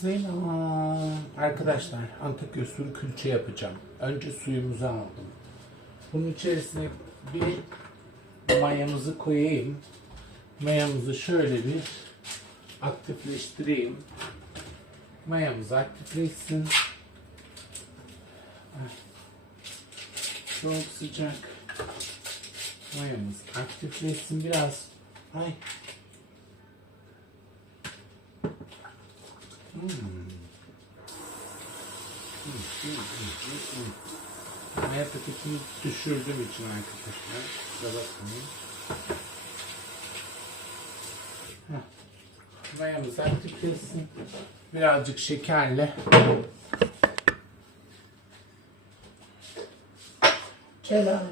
Selam. Arkadaşlar Antakya usulü külçe yapacağım. Önce suyumuzu aldım. Bunun içerisine bir mayamızı koyayım. Mayamızı şöyle bir aktifleştireyim. Mayamız aktifleşsin. Çok sıcak. Mayamız aktifleşsin biraz. Ay. Maya paketini düşürdüğüm için arkadaşlar. Kusura bakmayın. Mayamız aktifleşsin. Birazcık şekerle. Selam.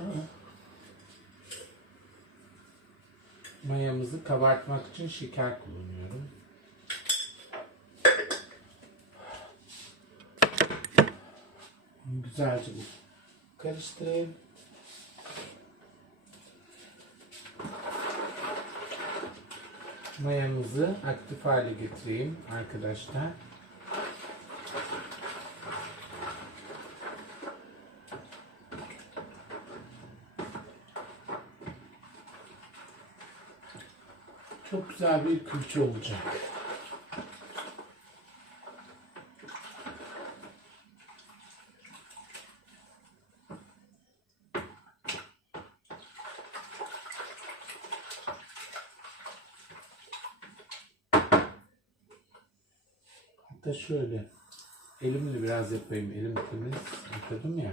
Mayamızı kabartmak için şeker kullanıyorum. Güzelce bir karıştırayım. Mayamızı aktif hale getireyim arkadaşlar. Çok güzel bir külçe olacak. Hatta şöyle elimle biraz yapayım. Elim temiz. Yıkadım ya.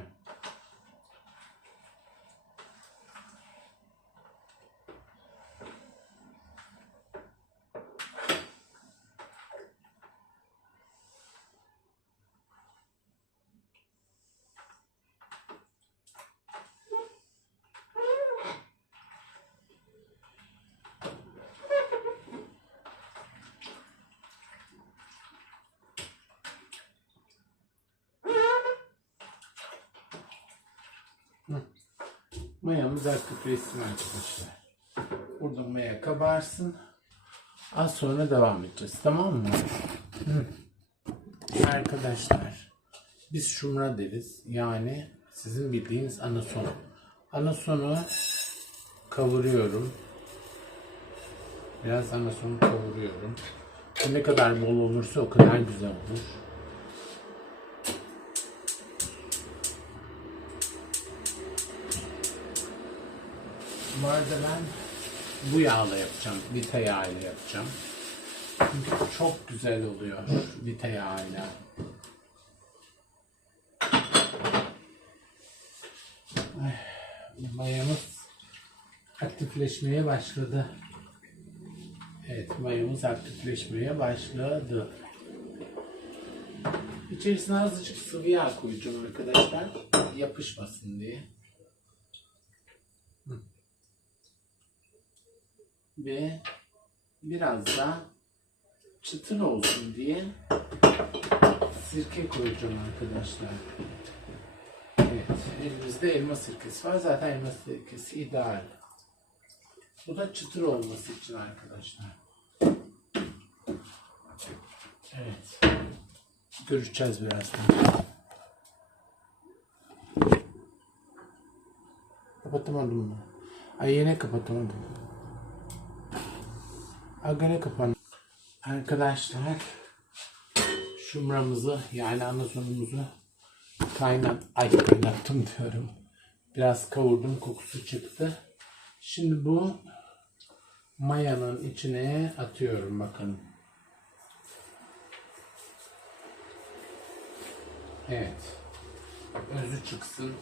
Mayamız aktifleşsin arkadaşlar. Burada maya kabarsın. Az sonra devam edeceğiz. Tamam mı? Hı. Arkadaşlar biz şumra deriz. Yani sizin bildiğiniz anason. Anasonu kavuruyorum. Biraz anasonu kavuruyorum. Ne kadar bol olursa o kadar güzel olur. Bu arada ben bu yağla yapacağım. Vita yağıyla yapacağım. Çünkü çok güzel oluyor vita yağıyla. Ay, Mayamız aktifleşmeye başladı. Evet mayamız aktifleşmeye başladı. İçerisine azıcık sıvı yağ koyacağım arkadaşlar. Yapışmasın diye. Ve biraz da çıtır olsun diye sirke koyacağım arkadaşlar. Evet, elimizde elma sirkesi var. Zaten elma sirkesi ideal. Bu da çıtır olması için arkadaşlar. Evet. Görüşeceğiz birazdan. Kapatamadım mı? Ay yine kapatamadım. Agara kapan. Arkadaşlar şumramızı yani anasonumuzu kaynat ay kaynattım diyorum. Biraz kavurdum kokusu çıktı. Şimdi bu mayanın içine atıyorum bakın. Evet. Özü çıksın.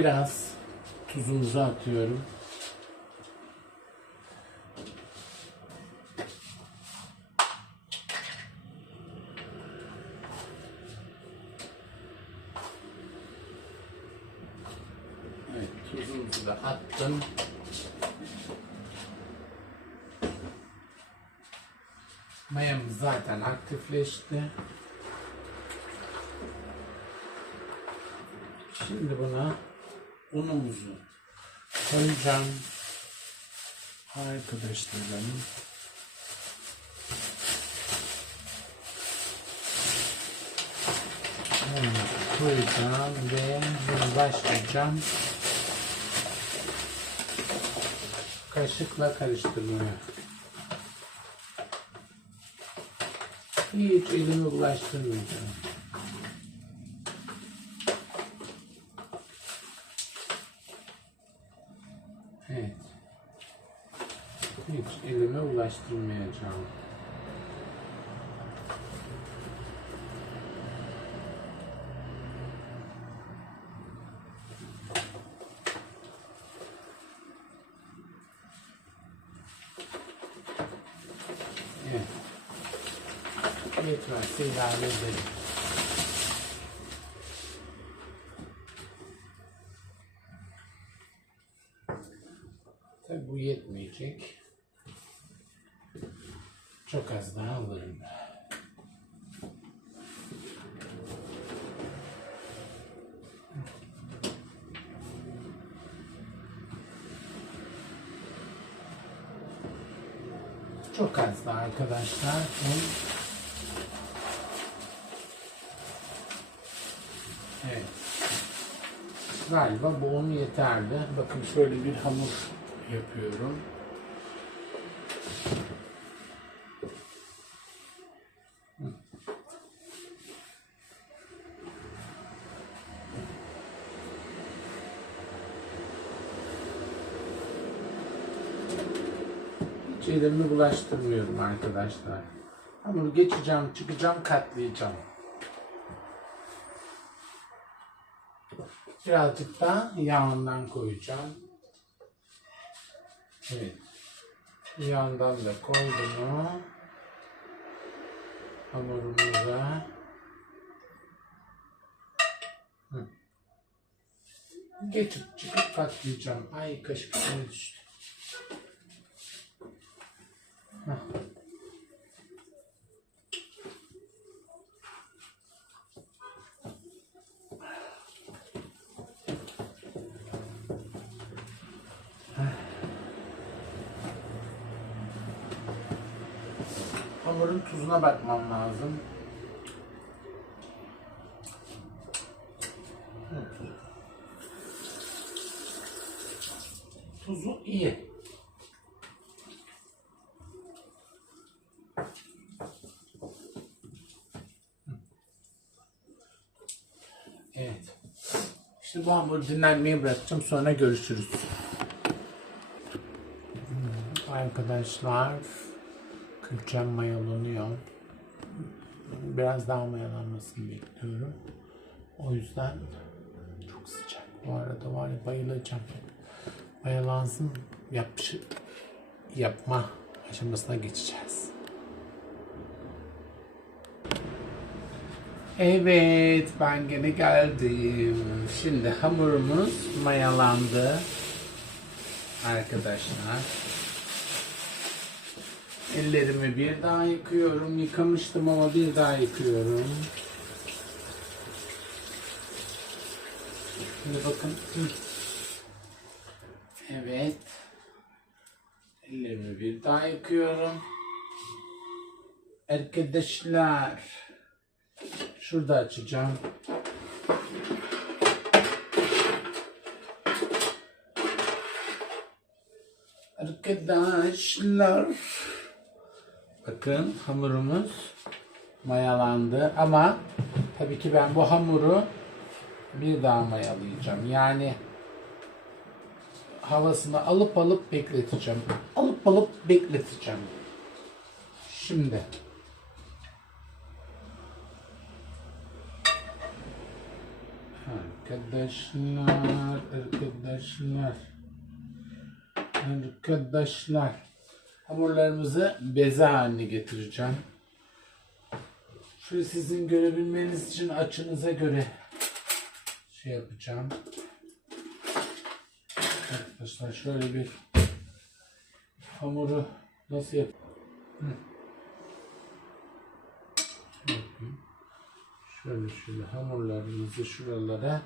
Biraz tuzumuzu atıyorum. Evet, tuzumuzu da attım. Mayamızı zaten aktifleşti. Şimdi buna unumuzu koyacağım. Arkadaşlarım. Unumuzu koyacağım ve başlayacağım. Kaşıkla karıştırmaya. Hiç elimi bulaştırmayacağım. Evet. Hiç elime ulaştırmayacağım. Evet. Yetmezse ilave edelim. Tabi bu yetmeyecek. Çok az daha alırım. Çok az arkadaşlar. Evet. Galiba bu un yeterli. Bakın şöyle bir hamur yapıyorum. Hiç elimi bulaştırmıyorum arkadaşlar. Hamuru geçeceğim, çıkacağım, katlayacağım. Birazcık da yağından koyacağım. Evet. Yağından da koydum mu hamurumuza. Geçip çıkıp katlayacağım. Ay kaşık düştü. Hamurun tuzuna bakmam lazım. Tuzu iyi. Evet. İşte bu hamuru dinlenmeye bırakacağım. Sonra görüşürüz. Arkadaşlar külçem mayalanıyor. Biraz daha mayalanmasını bekliyorum. O yüzden çok sıcak. Bu arada var ya bayılacağım. Mayalansın yapışı, yapma aşamasına geçeceğiz. Evet, ben gene geldim. Şimdi hamurumuz mayalandı. Arkadaşlar. Ellerimi bir daha yıkıyorum. Yıkamıştım ama bir daha yıkıyorum. Şimdi bakın. Evet. Ellerimi bir daha yıkıyorum. Arkadaşlar. Şurada açacağım. Arkadaşlar. Bakın hamurumuz mayalandı ama tabii ki ben bu hamuru bir daha mayalayacağım. Yani havasını alıp alıp bekleteceğim. Alıp alıp bekleteceğim. Şimdi Arkadaşlar, arkadaşlar, arkadaşlar. Hamurlarımızı beze haline getireceğim. Şöyle sizin görebilmeniz için açınıza göre şey yapacağım. Arkadaşlar şöyle bir hamuru nasıl yap? Şöyle şöyle hamurlarımızı şuralara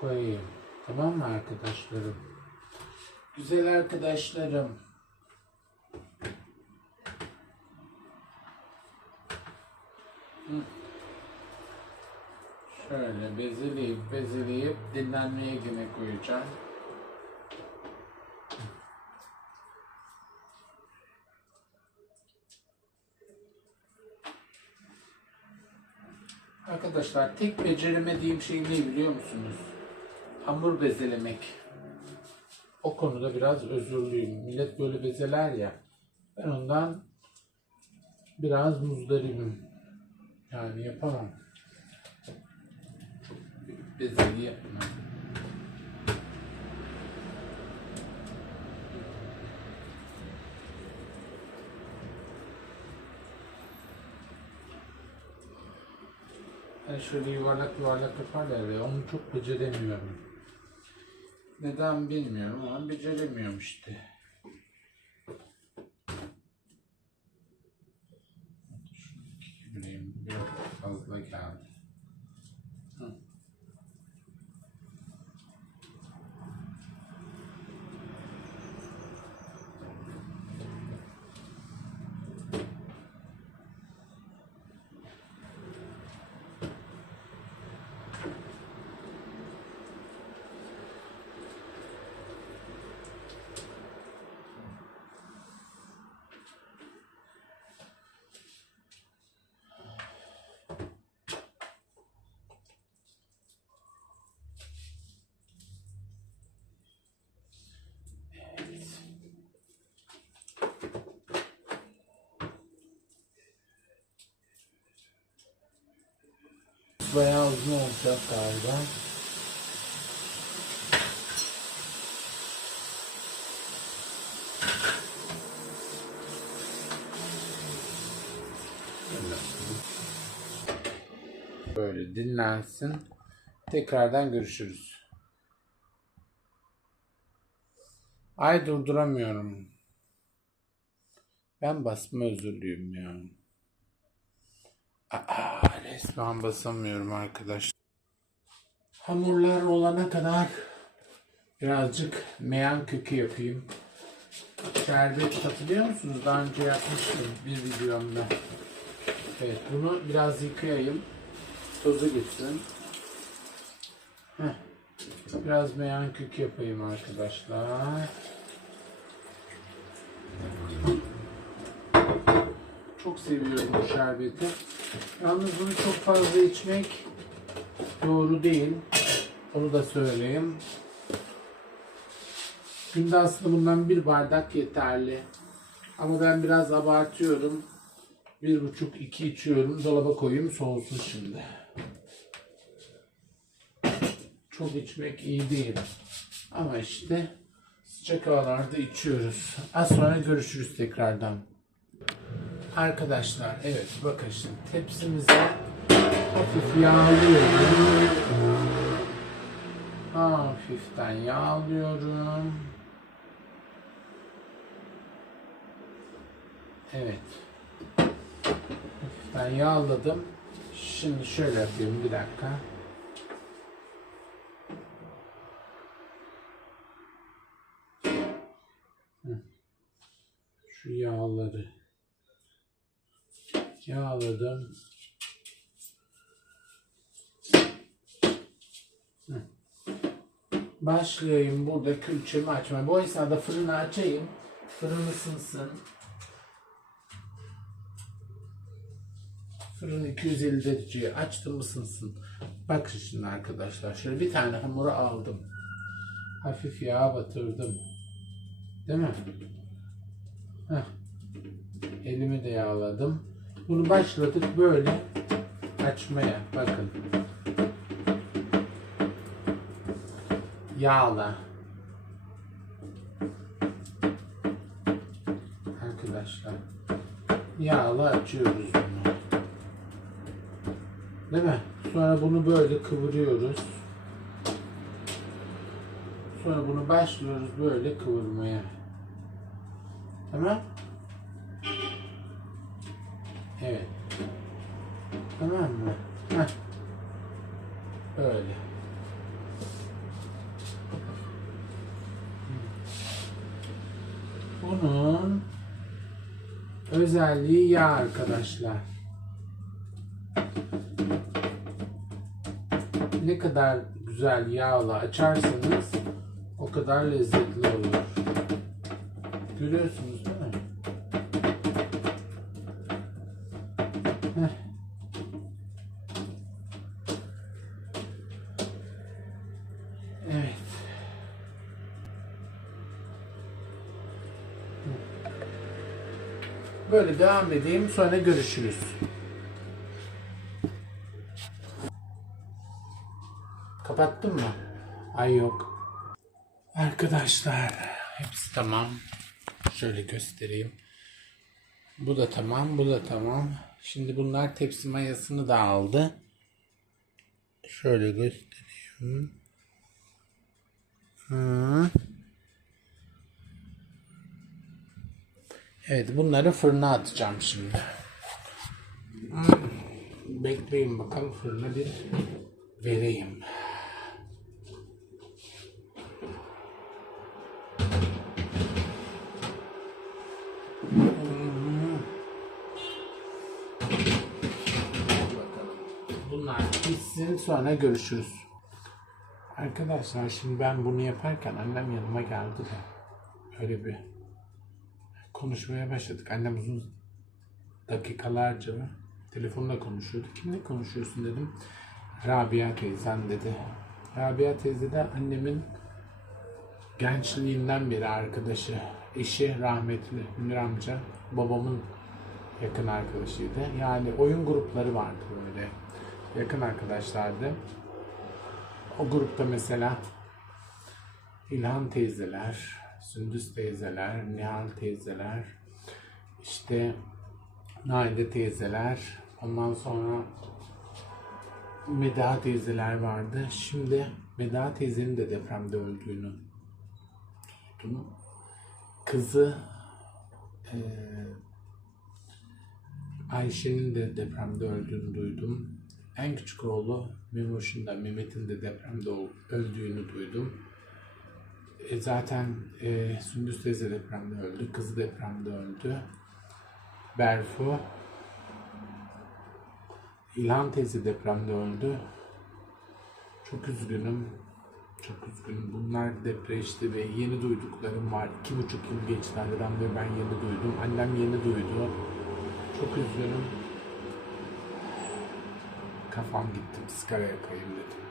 koyayım. Tamam mı arkadaşlarım? Güzel arkadaşlarım. Hı. Şöyle bezeleyip bezeleyip dinlenmeye yine koyacağım. Arkadaşlar tek beceremediğim şey ne biliyor musunuz? Hamur bezelemek. O konuda biraz özürlüyüm. Millet böyle bezeler ya. Ben ondan biraz muzdaribim. Yani yapamam. Bezeli yapmam. Hani şöyle yuvarlak yuvarlak yaparlar ya onu çok beceremiyorum. Neden bilmiyorum ama beceremiyorum işte. Yüreğim biraz fazla geldi. Bayağı uzun olacak galiba. Böyle dinlensin. Tekrardan görüşürüz. Ay durduramıyorum. Ben basma özürlüyüm ya. Aa, resmen basamıyorum arkadaş. Hamurlar olana kadar birazcık meyan kökü yapayım. Şerbet hatırlıyor musunuz? Daha önce yapmıştım bir videomda. Evet bunu biraz yıkayayım. Tozu gitsin. Heh. Biraz meyan kökü yapayım arkadaşlar. Çok seviyorum şerbeti. Yalnız bunu çok fazla içmek doğru değil. Onu da söyleyeyim. Günde aslında bundan bir bardak yeterli. Ama ben biraz abartıyorum. Bir buçuk iki içiyorum. Dolaba koyayım soğusun şimdi. Çok içmek iyi değil. Ama işte sıcak havalarda içiyoruz. Az sonra görüşürüz tekrardan. Arkadaşlar evet bakın şimdi tepsimize hafif yağlıyorum. Hafiften yağlıyorum. Evet. Hafiften yağladım. Şimdi şöyle yapayım bir dakika. Şu yağları yağladım. Başlayayım burada külçemi açmaya. Bu esnada fırını açayım. Fırın ısınsın. Fırını 250 dereceye açtım ısınsın. Bakın şimdi arkadaşlar. Şöyle bir tane hamuru aldım. Hafif yağ batırdım. Değil mi? Heh. Elimi de yağladım. Bunu başladık böyle açmaya. Bakın. Yağla. Arkadaşlar. Yağla açıyoruz bunu. Değil mi? Sonra bunu böyle kıvırıyoruz. Sonra bunu başlıyoruz böyle kıvırmaya. Tamam? Evet. Tamam mı? Heh. Böyle. Bunun özelliği yağ arkadaşlar. Ne kadar güzel yağla açarsanız o kadar lezzetli olur. Görüyorsunuz Böyle devam edeyim sonra görüşürüz. Kapattın mı? Ay yok. Arkadaşlar hepsi tamam. Şöyle göstereyim. Bu da tamam, bu da tamam. Şimdi bunlar tepsi mayasını da aldı. Şöyle göstereyim. Hı. Evet bunları fırına atacağım şimdi. Bekleyin bakalım fırına bir vereyim. Bunlar pişsin sonra görüşürüz. Arkadaşlar şimdi ben bunu yaparken annem yanıma geldi de öyle bir konuşmaya başladık. Annem uzun dakikalarca telefonla konuşuyordu. Kimle konuşuyorsun dedim. Rabia teyzen dedi. Rabia teyze de annemin gençliğinden beri arkadaşı. Eşi rahmetli Münir amca. Babamın yakın arkadaşıydı. Yani oyun grupları vardı böyle. Yakın arkadaşlardı. O grupta mesela İlhan teyzeler, Sündüz teyzeler, Nihal teyzeler, işte Naide teyzeler, ondan sonra Meda teyzeler vardı. Şimdi Meda teyzenin de depremde öldüğünü duydum. Kızı eee Ayşe'nin de depremde öldüğünü duydum. En küçük oğlu Memoş'un da Mehmet'in de depremde öldüğünü duydum. E zaten e, Sündüz teyze depremde öldü. Kızı depremde öldü. Berfu. İlhan teyze depremde öldü. Çok üzgünüm. Çok üzgünüm. Bunlar depreşti ve yeni duyduklarım var. İki buçuk yıl geçti aradan ve ben yeni duydum. Annem yeni duydu. Çok üzgünüm. Kafam gitti. Sigara yakayım dedim.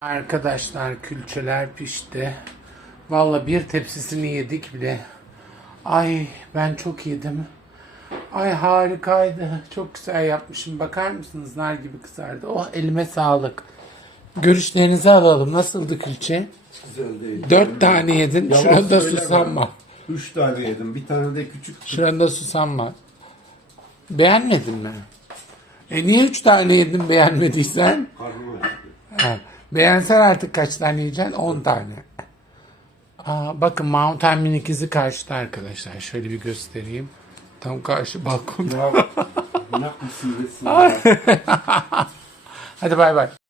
Arkadaşlar külçeler pişti. Valla bir tepsisini yedik bile. Ay ben çok yedim. Ay harikaydı. Çok güzel yapmışım. Bakar mısınız nar gibi kızardı. Oh elime sağlık. Görüşlerinizi alalım. Nasıldı külçe? Güzel değil. Dört tane yedin. Yalan Şurada söyleme. susanma. Üç tane yedim. Bir tane de küçük. Şurada susanma. Beğenmedin mi? E niye üç tane yedin beğenmediysen? Karnım acıktı. Ha, Beğensen artık kaç tane yiyeceksin? 10 tane. Aa, bakın Mountain Minik izi karşıda arkadaşlar. Şöyle bir göstereyim. Tam karşı balkonda. Hadi bay bay.